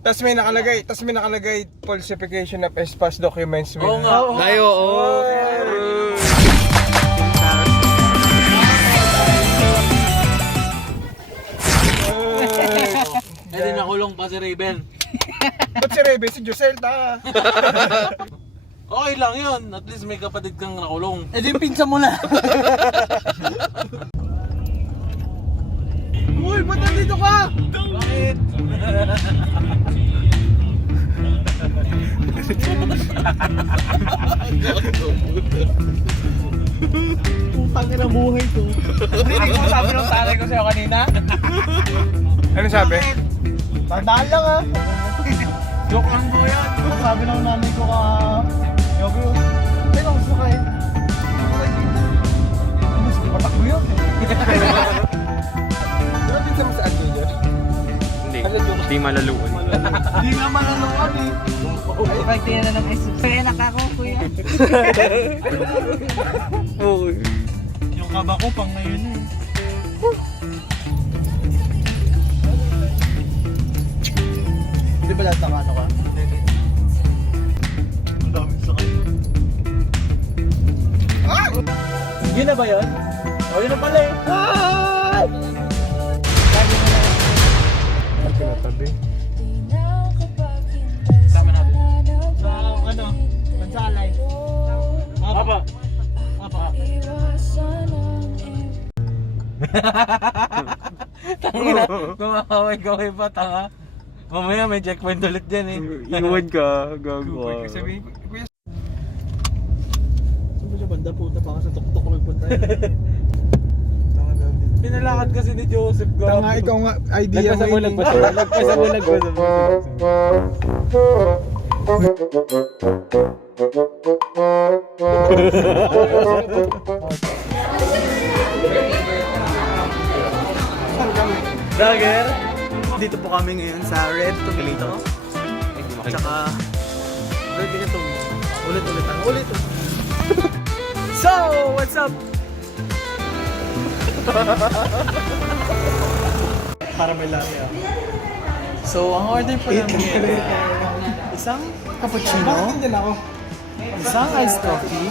Tas may nakalagay falsification of SPAS documents. Oo nga. Tayo, oo. Eh di nakulong pa si Raven. Ba't si Rebe? Si Josel, ta. Okay lang yun. At least may kapatid kang nakulong. Eh di pinsa mo na. Uy, ba't nandito ka? Bakit? Putang ina buhay to. Hindi mo sabi ng tatay ko sa'yo kanina? Ano sabi? Tandaan lang ha. Joke lang po yan. Sabi ng nanay ko ka. Yogi, ay lang gusto kayo. Gusto patakbo yun. Diba din sa masaan yun? Hindi. Hindi malaluon. Hindi nga malaluan eh. Pag tingnan na ng iso. Kaya ako, kuya. Oo. Yung kaba ko pang ngayon eh. Di ba lahat ng ano ka? Ang daming sakay. Yun na ba yun? O yun na pala eh. Tinatabi. Sama natin. Sa ano? Mansalay. Apa? Apa? Tangina. Kumakaway-kaway pa, tanga. Mamaya may checkpoint ulit dyan eh. Iwan ka, gago. Sabi, kuya, Saan ba siya banda puta? Baka sa tuktok magpunta yun. Pinalakad kasi ni Joseph. tanga ikaw nga, idea mo yun. Lagpasan mo. Dagger! Dito po kami ngayon sa Red Tomato. Tsaka... Ulit. So, what's up? Para may lami ah. So, ang order po namin isang cappuccino, Bakit ako? isang iced coffee,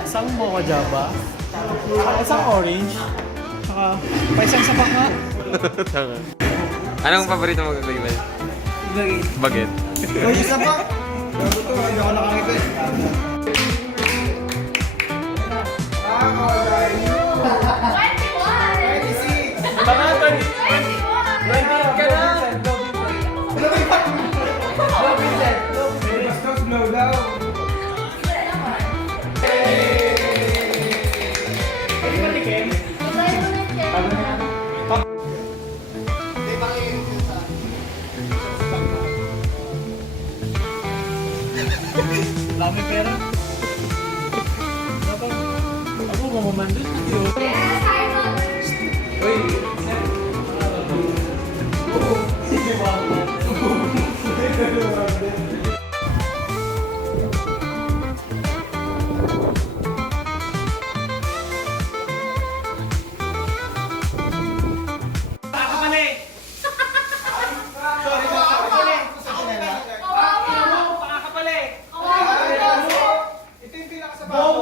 isang mocha java, isang orange, tsaka pa isang sapak nga. Anong paborito mo gagawin? Baget. Uy, isa pa! Bago to, hindi ako nakakita eh. Slow down. Lami pera. Ako mamamandun. Ito yung pinakasabaw.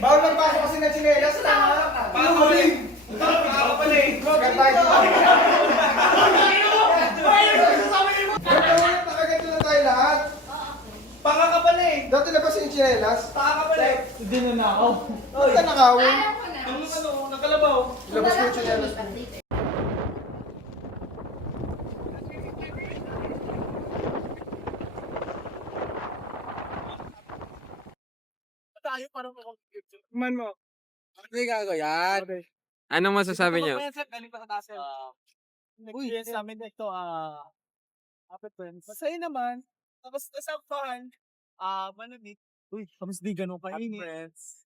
Bawal magpasok kasi ng tsinelas, tanga. Pahuling. Nakaganto na tayo lahat. Dati na ba yung tsinelas? Hindi na nakaw. Ba't ka nakawin? Nakalabaw. Labas mo yung tsinelas. Tayo parang Man mo. Hindi gago yan. Okay. Anong masasabi niyo? Galing pa sa taas yan. Nag-experience namin ito, Apet friends. Masaya naman. Tapos, some fun. Malamig. Uy, tapos di ganun kainit. Friends.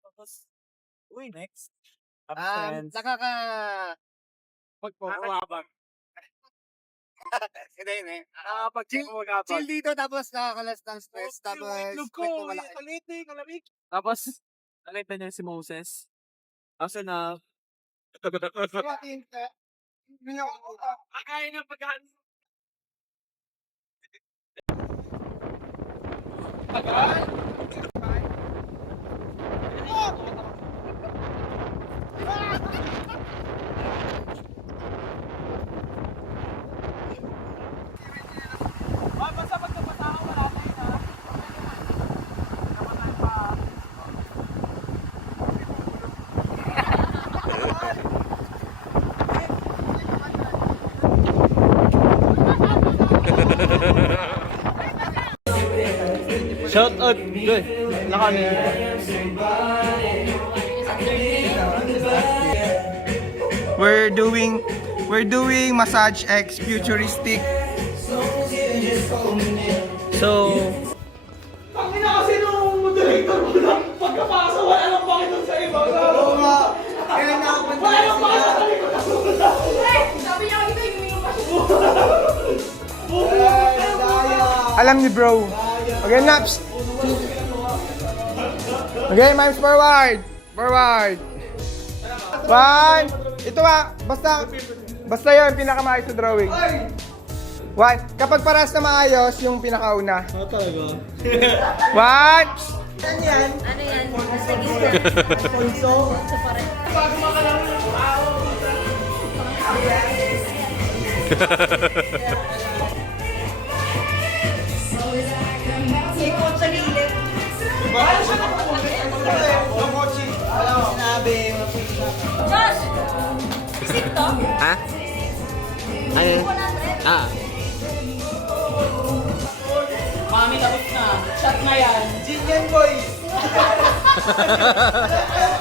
Tapos, uy, next. Friends. Nakaka... Pagpapawabang. Hindi. Pag Chill- Chill dito tapos nakakalas ng stress. Tapos, itlog ko, kwento malaki. kalamig. Tapos, nakita niya si Moses. Kaso na, kakain ng pagkain. Basta pag napasa ako, wala na yun, ha? Shout out. Good. We're doing massage X futuristic. So, alam ni bro. Okay, Naps. Okay, mimes forward. Forward. One. Ito basta yun, pinakamaayos sa drawing. One. Kapag paras na maayos, yung pinakauna. Talaga? One. Ano yan? Sige. Alfonso pa rin. Sikot sa gilid. Josh! Isip to? Ha? Ano yun? 100. Ah. Mami, tapos na. Shot na yan. Jinyan boys!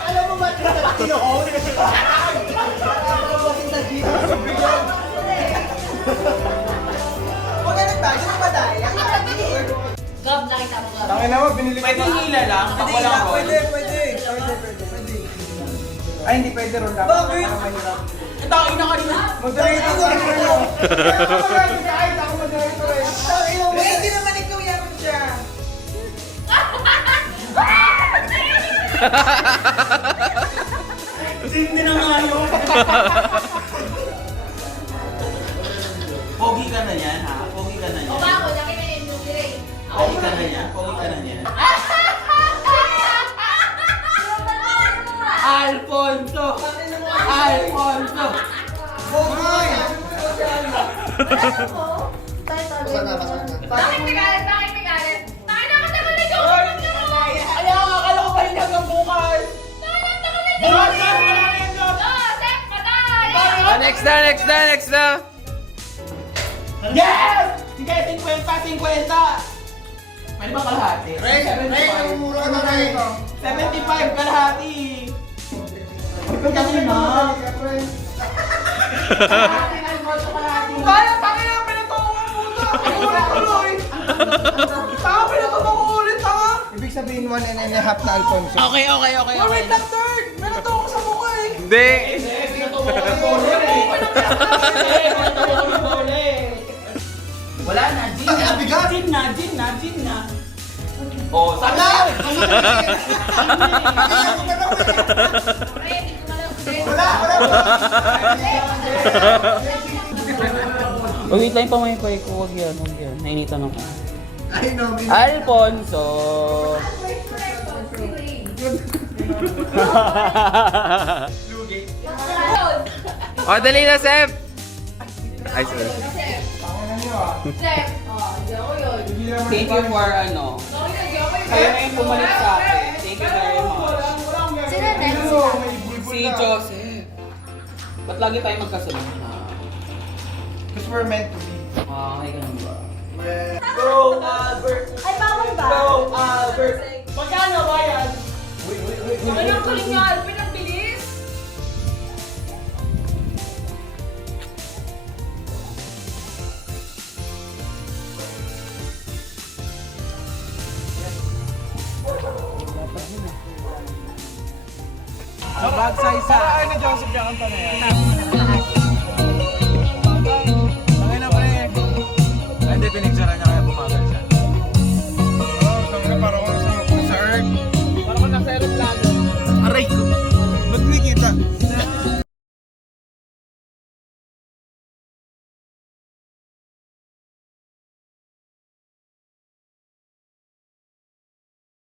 Alam mo ba ito sa Latino ko? Huwag ka nagbago ng madaya. Gab, nakita mo gab. Tangin na mo, binili ko. Pwede hila lang. Pag walang roll. Pwede. Ay, hindi pwede ron lang. Bakit? Ito, ina kanina. Moderator ko rin mo. Kahit ako moderator eh. Hindi naman ikaw yan siya. Hindi na nga yun. Pogi ka na yan, ha? Pogi ka na yan. O ba ako, nakita niyo yung movie. Pogi ka na yan. Pogi ka na yan. Alfonso! Alfonso! Bakit may galit? Bakit may galit? Bakit nakatagal na joke? Kaya nga, akala ko pa hindi hanggang bukas. Bukas na! Wala na yung job! Sep, patay! Next na. Yes! Sige, 50. Ano ba kalahati? Ray, namumura ka na Ray. 75 kalahati. Kanina. Kaya, tangin na, pinatungan muna. Wala tuloy. Tanga, pinatungan ko ulit, tanga. Ibig sabihin 1.5 na Alfonso. Okay. Wait, that third. Pinatungan ko sa mukha eh. Hindi. Wala na, Jin na. Oh, sabi na. Wait lang pa may pay ko, wag yan. Nainitan ako. I know, Alfonso! O, dali na, Sep. Ay, sorry. Sep, joke yun. Thank you for ano. Kayo na yung pumalit sa akin. Thank you very much. Sino next sila? Si Joseph. Ba't lagi tayo magkasunod? Because we're meant to be. Ay, ganun ba? Bro, Albert. Ay, bawal ba? Bro, Albert. Magkano ba yan? Ay, ang galing nga, Alvin, ang bilis. Bag size ay na Joseph yung kanta na yan. Tangin na pre. pinicturean niya kaya bumagal siya. Parang ako sa Earth. Parang ko nasa aeroplano. Aray ko. Ba't hindi kita?